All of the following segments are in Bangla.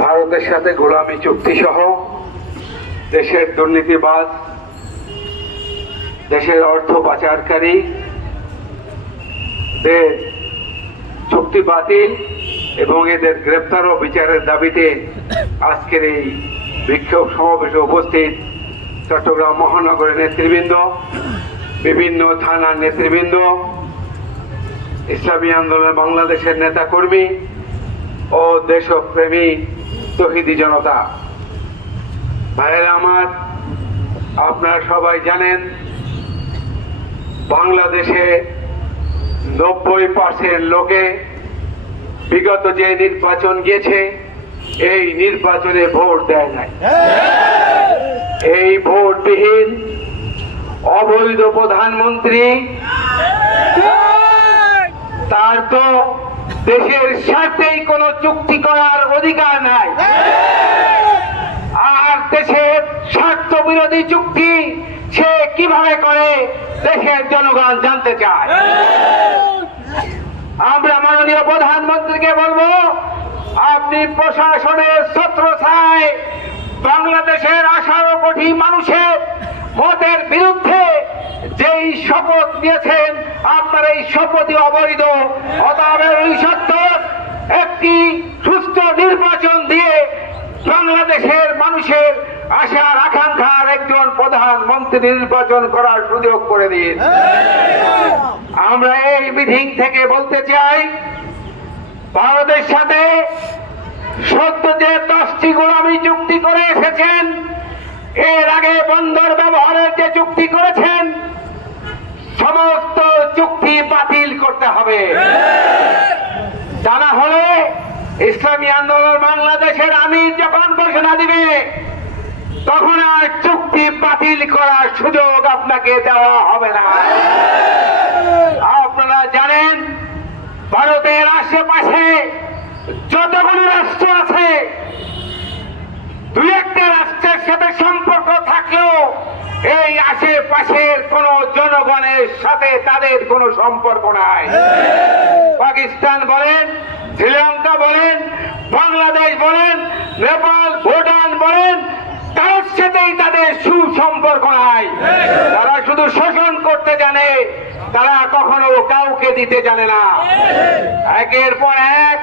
ভারতের সাথে গোলামী চুক্তি সহ দেশের দুর্নীতিবাজ, দেশের অর্থ পাচারকারী চুক্তি বাতিল এবং এদের গ্রেপ্তার ও বিচারের দাবিতে আজকের এই বিক্ষোভ সমাবেশে উপস্থিত চট্টগ্রাম মহানগরের নেতৃবৃন্দ, বিভিন্ন থানার নেতৃবৃন্দ ইসলামী আন্দোলন বাংলাদেশের নেতা কর্মী ও দেশপ্রেমী তহিদি জনতা। ভাইয়েরা আমার, আপনারা সবাই জানেন, বাংলাদেশে নব্বই পার্সেন্ট লোকে বিগত যে নির্বাচন গিয়েছে, এই নির্বাচনে ভোট দেয় নাই। এই ভোটবিহীন অবৈধ প্রধানমন্ত্রী তার তো দেশের সাথেই কোনো চুক্তি করার অধিকার নাই। আর দেশের স্বার্থ বিরোধী চুক্তি সে কীভাবে করে, দেশের জনগণ জানতে চায়। আমরা মাননীয় প্রধানমন্ত্রীকে বলব, আপনি প্রশাসনের ছত্রছায় বাংলাদেশের আঠারো কোটি মানুষের মতের বিরুদ্ধে যেই শপথ নিয়েছেন, আপনার এই শপথই অবৈধ। অতএব সত্তর একটি সুস্থ নির্বাচন দিয়ে বাংলাদেশের মানুষের আশার আকাঙ্ক্ষার একজন প্রধানমন্ত্রী নির্বাচন করার সুযোগ করে দিন। আমরা এই মিটিং থেকে বলতে চাই, ভারতের সাথে সত্য যে দশটি গোলামি চুক্তি করে এসেছেন। এর আগে বন্দর ব্যবহারের যে চুক্তি করেছেন, সমস্ত চুক্তি বাতিল করতে হবে। তা না হলে ইসলামী আন্দোলন বাংলাদেশের আমির যখন ঘোষণা দিবে, তখন আর চুক্তি বাতিল করার সুযোগ আপনাকে দেওয়া হবে না। আপনারা জানেন, ভারতের আশেপাশে যতগুলো রাষ্ট্র আছে দু একটা রাষ্ট্রের সাথে সম্পর্ক থাকলেও এই আশেপাশের কোন জনগণের সাথে তাদের কোনো সম্পর্ক নাই। পাকিস্তান বলেন, শ্রীলঙ্কা বলেন, বাংলাদেশ বলেন, নেপাল, ভুটান বলেন, তার সাথেই তাদের সুসম্পর্ক নাই। তারা শুধু শোষণ করতে জানে, তারা কখনো কাউকে দিতে জানে না। একের পর এক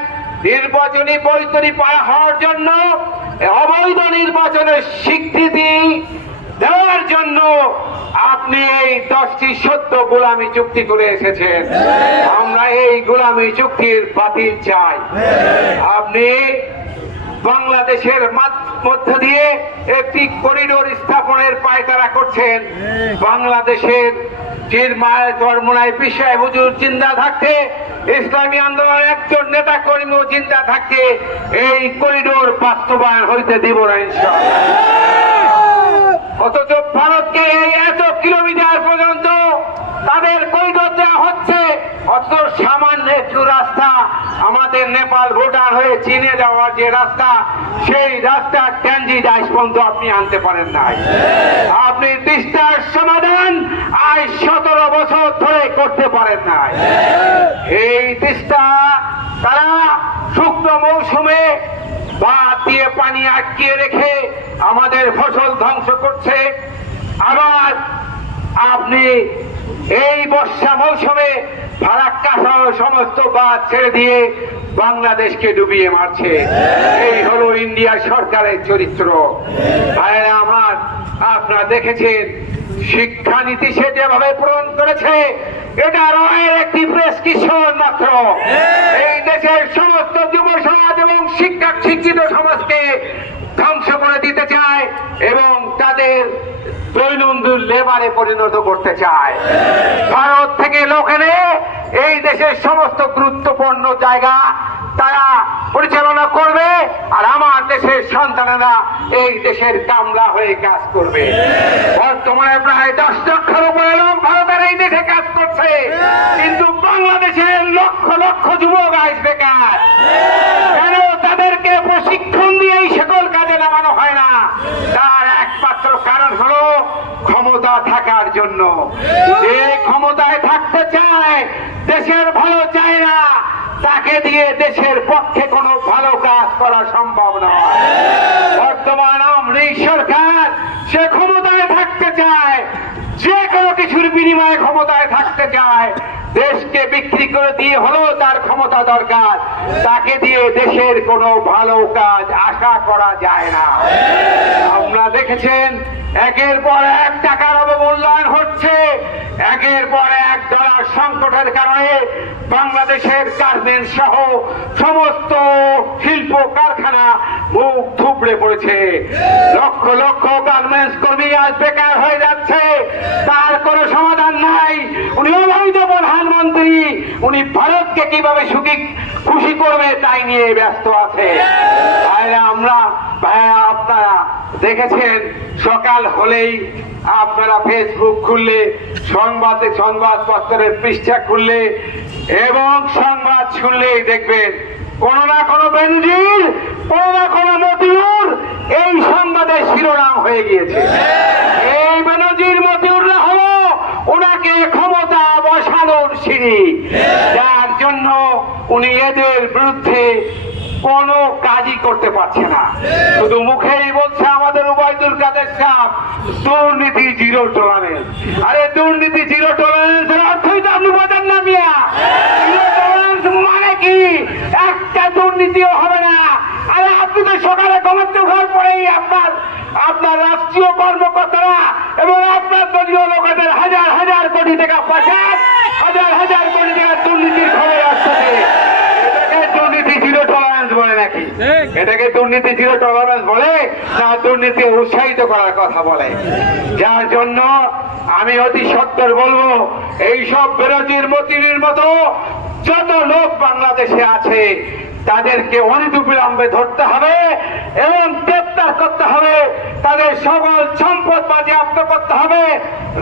নির্বাচনী পরিস্থিতি পার হওয়ার জন্য অবৈধ নির্বাচনের স্বীকৃতি দেওয়ার জন্য আপনি এই দশটি সত্য গোলামি চুক্তি করে এসেছেন। আমরা এই গোলামি চুক্তির বাতিল চাই। আপনি বাংলাদেশের মধ্য দিয়ে একটি করিডোর স্থাপনের পায়তারা করছেন। বাংলাদেশের চিরমায় চরমোনায় পিসায় হুজুর চিন্তা থাকতে। ইসলামী আন্দোলনের একজন নেতা কর্মী চিন্তা থাকতে। এই করিডোর বাস্তবায়ন হইতে দিব না অথচ ভারতকে এই এত কিলোমিটার পর্যন্ত তাদের করিডোর দেওয়া হচ্ছে। অথচ সামান্য একটু রাস্তা আমাদের নেপাল ভুটান হয়ে চীনে যাওয়ার যে রাস্তা, সেই রাস্তার ট্যান্জিট আজ পর্যন্ত আপনি আনতে পারেন নাই। আপনি তিস্তার সমাধান আজ সতেরো বছর ধরে করতে পারেন নাই। এই তিস্তা তারা শুকনো মৌসুমে বা দিয়ে পানি আটকিয়ে রেখে আমাদের ফসল ধ্বংস করছে। আবার আপনি এই বর্ষা মৌসুমে ফারাক্কা সহ সমস্ত বাদ ছেড়ে দিয়ে বাংলাদেশকে ডুবিয়ে মারছে। এই হলো ইন্ডিয়া সরকারের চরিত্র। ভাইয়েরা আমার, আপনারা দেখেছেন, শিক্ষানীতি সে যেভাবে পূরণ করেছে, এটা রয়ের একটি প্রেসক্রিপশন মাত্র। এই দেশের সমস্ত যুব সমাজ এবং শিক্ষা শিক্ষিত সমাজকে ধ্বংস করে দিতে চায় এবং তাদের দৈনন্দিন লেবারে পরিণত করতে চায়। ভারত থেকে লোক এনে এই দেশের সমস্ত গুরুত্বপূর্ণ জায়গা তারা পরিচালনা করবে আর আমার দেশের সন্তানেরা এই দেশের কামলা হয়ে কাজ করবে। বর্তমানে প্রায় দশ লক্ষের উপরে লোক ভারতের এই দেশে কাজ করছে। কিন্তু বাংলাদেশের লক্ষ লক্ষ যুবক আজ বেকার। কেন তাদেরকে প্রশিক্ষণ দিয়ে এই সকল কাজে নামানো হয় না। তার একমাত্র কারণ হলো ক্ষমতা থাকার জন্য। যে ক্ষমতায় থাকতে চায়, দেশের ভালো চায় না, তাকে দিয়ে দেশের পক্ষে কোনো ভালো কাজ করা সম্ভব নয়। বর্তমান আমলি সরকার সে ক্ষমতায় থাকতে চায়, যে কোনো কিছুর বিনিময়ে ক্ষমতায় থাকতে চায় দেশকে বিক্রি করে দিয়ে হলেও তার ক্ষমতা দরকার। তাকে দিয়ে দেশের কোনো ভালো কাজ আশা করা যায় না। আপনারা দেখেছেন, একের পর এক টাকার অবমূল্যায়ন হচ্ছে। একের পর এক ডলার সংকটের কারণে বাংলাদেশের গার্মেন্টস সহ সমস্ত শিল্প কারখানা মুখ থুবড়ে পড়েছে। লক্ষ লক্ষ গার্মেন্টস কর্মী আজ বেকার হয়ে যাচ্ছে। তার কোনো সমাধান নাই। উনি অবৈধ প্রধানমন্ত্রী। উনি ভারতকে কীভাবে সুখী, খুশি করবে তাই নিয়ে ব্যস্ত আছে। আমরা, ভাইরা, আপনারা দেখেছেন, সকাল হলেই আপনারা ফেসবুক খুললে, সংবাদে, সংবাদপত্রের পৃষ্ঠা খুললে এবং সংবাদ শুনলেই দেখবেন, কোন না কোনো বেনজির এই সংবাদের শিরোনাম হয়ে গিয়েছে। এই বেনজির মতিউররা হলো ওনাকে ক্ষমতা বসানোর সিঁড়ি। যার জন্য উনি এদের বিরুদ্ধে কোনো কাজই করতে পারছে না। শুধু মুখেই বলছে আমাদের উবায়দুল কাদের সাহেব, দুর্নীতি জিরো টলারেন্স আরে দুর্নীতি জিরো টলারেন্সের অর্থই তো আপনি বোঝেন না মিয়া জিরো টলারেন্স মানে কি একটা দুর্নীতিও হবে না আরে আপনি তো সকালে ঘুমাতে ঘর পরেই আপনার আপনার রাষ্ট্রীয় কর্মকর্তারা এবং আপনার দলীয় লোকেদের হাজার হাজার কোটি টাকা পাচার হাজার হাজার কোটি টাকা দুর্নীতির খবর আসছে এটাকে দুর্নীতি জিরো টলারেন্স বলে নাকি? এটাকে দুর্নীতি জিরো টলারেন্স বলে না দুর্নীতি উৎসাহিত করার কথা বলে? যার জন্য আমি অতি সত্তর বলব এই সব বিরোধীর মতির মতো যত লোক বাংলাদেশে আছে তাদেরকে অনিতবিলম্বে ধরতে হবে এবং গ্রেপ্তার করতে হবে। তাদের সকল সম্পদ বাজেয়াপ্ত করতে হবে।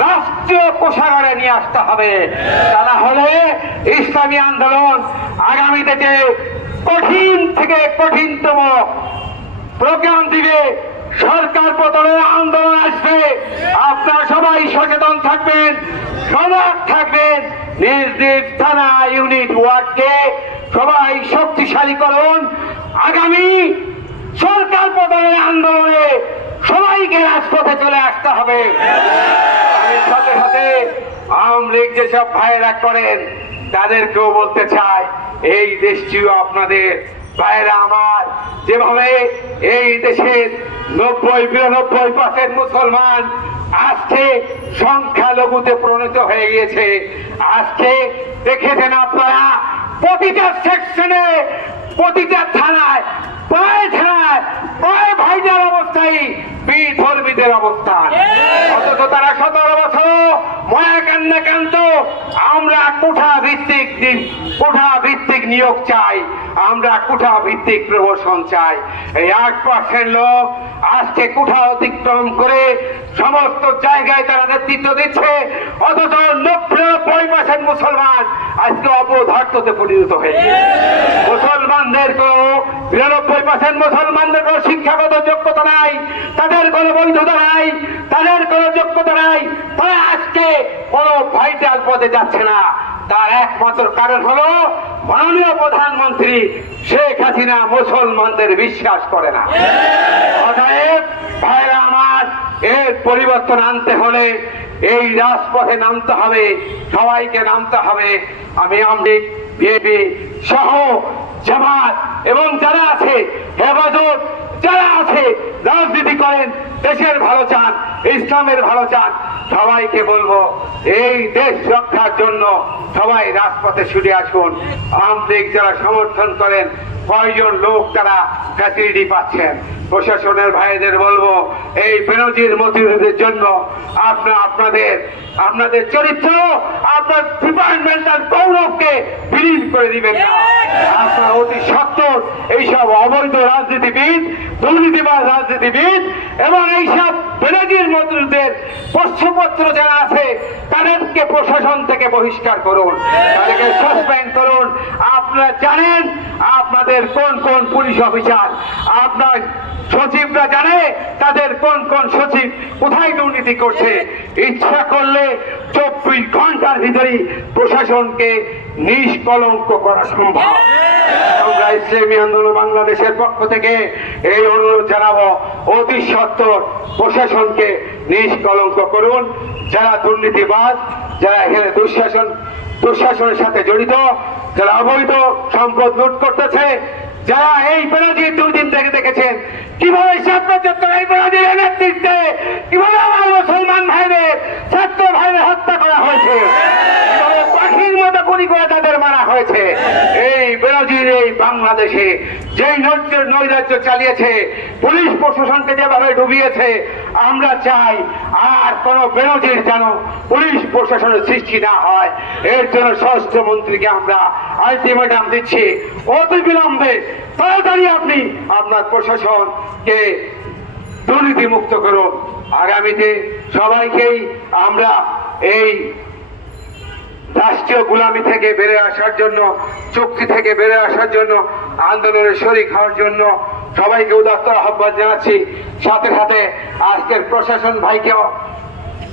রাষ্ট্রীয় কোষাগারে নিয়ে আসতে হবে। তারা হলে ইসলামী আন্দোলন আগামী থেকে কঠিন থেকে কঠিনতম প্রোগ্রাম দিবে। সরকার পতনের আন্দোলন আসবে। আপনারা সবাই সচেতন থাকবেন, সজাগ থাকবেন। নিজ নিজ থানা, ইউনিট ওয়ার্ডকে সবাই শক্তিশালী করুন আগামী সরকার পতনের আন্দোলনে সবাইকে রাজপথে চলে আসতে হবে। সাথে সাথে আওয়ামী লীগ যেসব ভাইয়েরা করেন, তাদেরকেও বলতে চাই, এই দেশটিও আপনাদের, ভাইয়েরা আমার, যেভাবে এই দেশের নব্বই, বিরানব্বই পার্সেন্ট মুসলমান আজকে সংখ্যালঘুতে পরিণত হয়ে গিয়েছে, আজকে দেখেছেন আপনারা প্রতিটা সেকশনে, প্রতিটা থানায় প্রায় থানায় প্রায় ভাইজার অবস্থায় বিধর্মীদের অবস্থান। অথচ তারা সতেরো বছর ময়া আমরা কোঠা ভিত্তিক কোঠা ভিত্তিক নিয়োগ চাই, আমরা কোঠা ভিত্তিক প্রমোশন চাই। এই আট লোক আজকে কোঠা অতিক্রম করে সমস্ত জায়গায় তারা নেতৃত্ব দিচ্ছে। অথচ নব্বই পার্সেন্ট মুসলমান আজকে অপদার্থতে পরিণত হয়ে গেছে মুসলমানদের কোনো বিরানব্বই পার্সেন্ট মুসলমানদের কোনো শিক্ষাগত যোগ্যতা নাই, তাদের কোনো বৈধতা নাই, তাদের কোনো যোগ্যতা নাই। তারা আজকে কোনো ভাইটাল পদে যাচ্ছে না। তার একমাত্র কারণ হলো মাননীয় প্রধানমন্ত্রী শেখ হাসিনা মুসলমানদের বিশ্বাস করে না। ভাইরা আমার, এর পরিবর্তন আনতে হলে এই রাজপথে নামতে হবে, সবাইকে নামতে হবে। আমি আমি বিএপি সহ জামাত এবং যারা আছে, হেফাজত, যারা আছে, রাজনীতি করেন, দেশের ভালো চান, ইসলামের ভালো চান, সবাইকে বলব, এই দেশ রক্ষার জন্য সবাই রাজপথে ছুটে আসুন। লীগ যারা সমর্থন করেন, কয়জন লোক তারা ফ্যাসিলিটি পাচ্ছেন। প্রশাসনের ভাইদের বলব, এই বেনজির মতিউদের জন্য আপনার আপনাদের আপনাদের চরিত্র, আপনার ডিপার্টমেন্টাল গৌরবকে করে দিবেন। আপনারা অতি সত্তর এইসব অবৈধ রাজনীতিবিদ দুর্নীতিবাদ রাজনীতিবিদ এবং এইসব বেনজির মন্ত্রীদের প্রশ্নপত্র যারা আছে, তাদেরকে প্রশাসন থেকে বহিষ্কার করুন। তাদেরকে সাসপেন্ড করুন। আপনারা জানেন আপনাদের কোন কোন পুলিশ অফিসার, আপনার সচিবরা জানে তাদের কোন কোন সচিব কোথায় দুর্নীতি করছে। ইচ্ছা করলে চব্বিশ ঘণ্টার ভিতরেই প্রশাসনকে নিষ্কলঙ্ক করা সম্ভব। আমরা ইসলামী আন্দোলন বাংলাদেশের পক্ষ থেকে এই অনুরোধ জানাব অতি সত্তর প্রশাসনকে নিষ্কলঙ্ক করুন। যারা দুর্নীতিবাদ যারা এখানে দুঃশাসন দুঃশাসনের সাথে জড়িত যারা অবৈধ সম্পদ লুট করতেছে যারা এই বেনাজি দুদিন থেকে দেখেছেন কীভাবে ছাত্র এই বেনাজির নেতৃত্বে কীভাবে আমার মুসলমান ভাইদের ছাত্র ভাইদের হত্যা করা হয়েছে কীভাবে পাখির করে তাদের মারা হয়েছে। এই বেনজির এই বাংলাদেশে যেই নৈরাজ্য চালিয়েছে, পুলিশ প্রশাসনকে যেভাবে ডুবিয়েছে, আমরা চাই আর কোন বেনজির যেন পুলিশ প্রশাসনের সৃষ্টি না হয়। এর জন্য স্বরাষ্ট্রমন্ত্রীকে আমরা আলটিমেটাম দিচ্ছি। অতি বিলম্বে তাড়াতাড়ি আপনি আপনার প্রশাসনকে দুর্নীতি মুক্ত করুন। আগামীতে সবাইকেই আমরা এই রাষ্ট্রীয় গুলামি থেকে বেড়ে আসার জন্য, চুক্তি থেকে বেড়ে আসার জন্য, আন্দোলনের শরিক হওয়ার জন্য সবাইকে উদাত্ত আহ্বান জানাচ্ছি। সাথে সাথে আজকের প্রশাসন ভাইকেও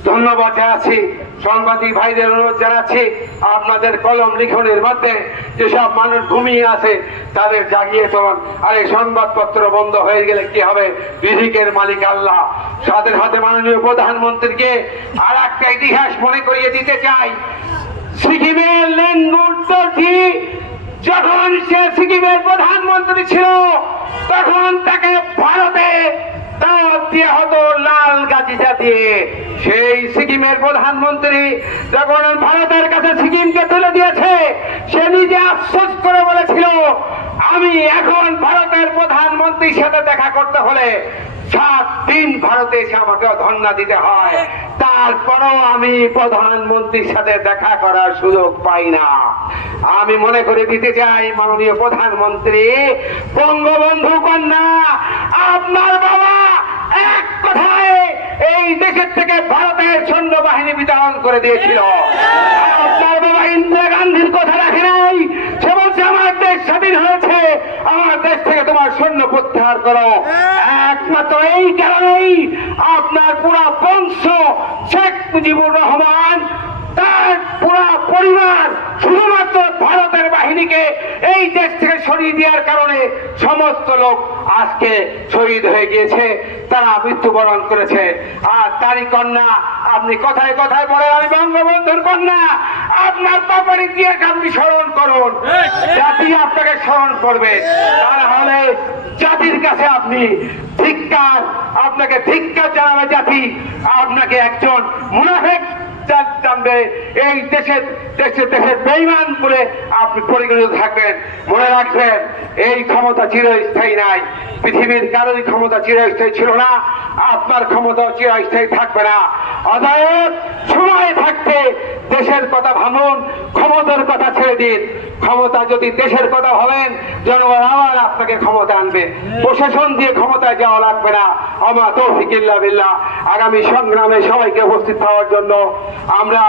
ধন্যবাদ জানাচ্ছি। সাংবাদিক ভাইদের অনুরোধ জানাচ্ছি, আপনাদের কলম লিখনের মধ্যে যেসব মানুষ ঘুমিয়ে আছে, তাদের জাগিয়ে তোলেন। আর এই সংবাদপত্র বন্ধ হয়ে গেলে কি হবে? রিজিকের মালিক আল্লাহ। সাথে সাথে মাননীয় প্রধানমন্ত্রীকে আর একটা ইতিহাস মনে করিয়ে দিতে চাই। সিকিমের লেনগুর্দি যখন সে সিকিমের প্রধানমন্ত্রী ছিল, তখন তাকে ভারতে দাওয়াত দিয়ে হতো লাল গাছিচা দিয়ে। সেই সিকিমের প্রধানমন্ত্রী যখন ভারতের কাছে সিকিমকে তুলে দিয়েছে, সে নিজে আফসোস করে বলেছিল, আমি এখন ভারতের প্রধানমন্ত্রীর সাথে দেখা করতে হলে সাত দিন ভারতে এসে আমাকে ধর্ণা দিতে হয়। তারপরও আমি প্রধানমন্ত্রীর সাথে দেখা করার সুযোগ পাই না। আমি মনে করে দিতে চাই, মাননীয় প্রধানমন্ত্রী, বঙ্গবন্ধু কন্যা, আপনার বাবা এক কথায় এই দেশের থেকে ভারতের সৈন্যবাহিনী বিতরণ করে দিয়েছিল। আপনার বাবা ইন্দিরা গান্ধীর কথা রাখে নাই সে বলছে আমার দেশ স্বাধীন হয়েছে আমার দেশ থেকে তোমার সৈন্য প্রত্যাহার করো। একমাত্র এই কারণেই আপনার পুরা বংশ শেখ মুজিবুর রহমান তার পুরা পরিবার শুধুমাত্র ভারতের বাহিনীকে এই দেশ থেকে সরিয়ে দেওয়ার কারণে সমস্ত লোক আজকে শহীদ হয়ে গিয়েছে তারা মৃত্যুবরণ করেছে। আর তারই কন্যা আপনি কথায় কথায় বলেন, আমি বঙ্গবন্ধুর কন্যা। আপনার পাপারি দিয়ে আপনি স্মরণ করুন। জাতি আপনাকে স্মরণ করবে। তাহলে জাতির কাছে আপনি ধিক্কার, আপনাকে ধিক্কার জানাবে জাতি। আপনাকে একজন মুনাফেক জাত জানবে এই দেশের দেশের দেশের বেইমান বলে আপনি পরিগণিত থাকবেন। মনে রাখবেন, এই ক্ষমতা চিরস্থায়ী নাই। পৃথিবীর কারোরই ক্ষমতা চিরস্থায়ী ছিল না, আপনার ক্ষমতা চিরস্থায়ী থাকবে না। অতএব সময় থাকতে দেশের কথা ভাবুন ক্ষমতার কথা ছেড়ে দিন। ক্ষমতা যদি দেশের কথা ভাবেন, জনগণ আবার আপনাকে ক্ষমতা আনবে। প্রশাসন দিয়ে ক্ষমতায় যাওয়া লাগবে না। অমাত ফিকিল্লা বিল্লাহ। আগামী সংগ্রামে সবাইকে উপস্থিত হওয়ার জন্য আমরা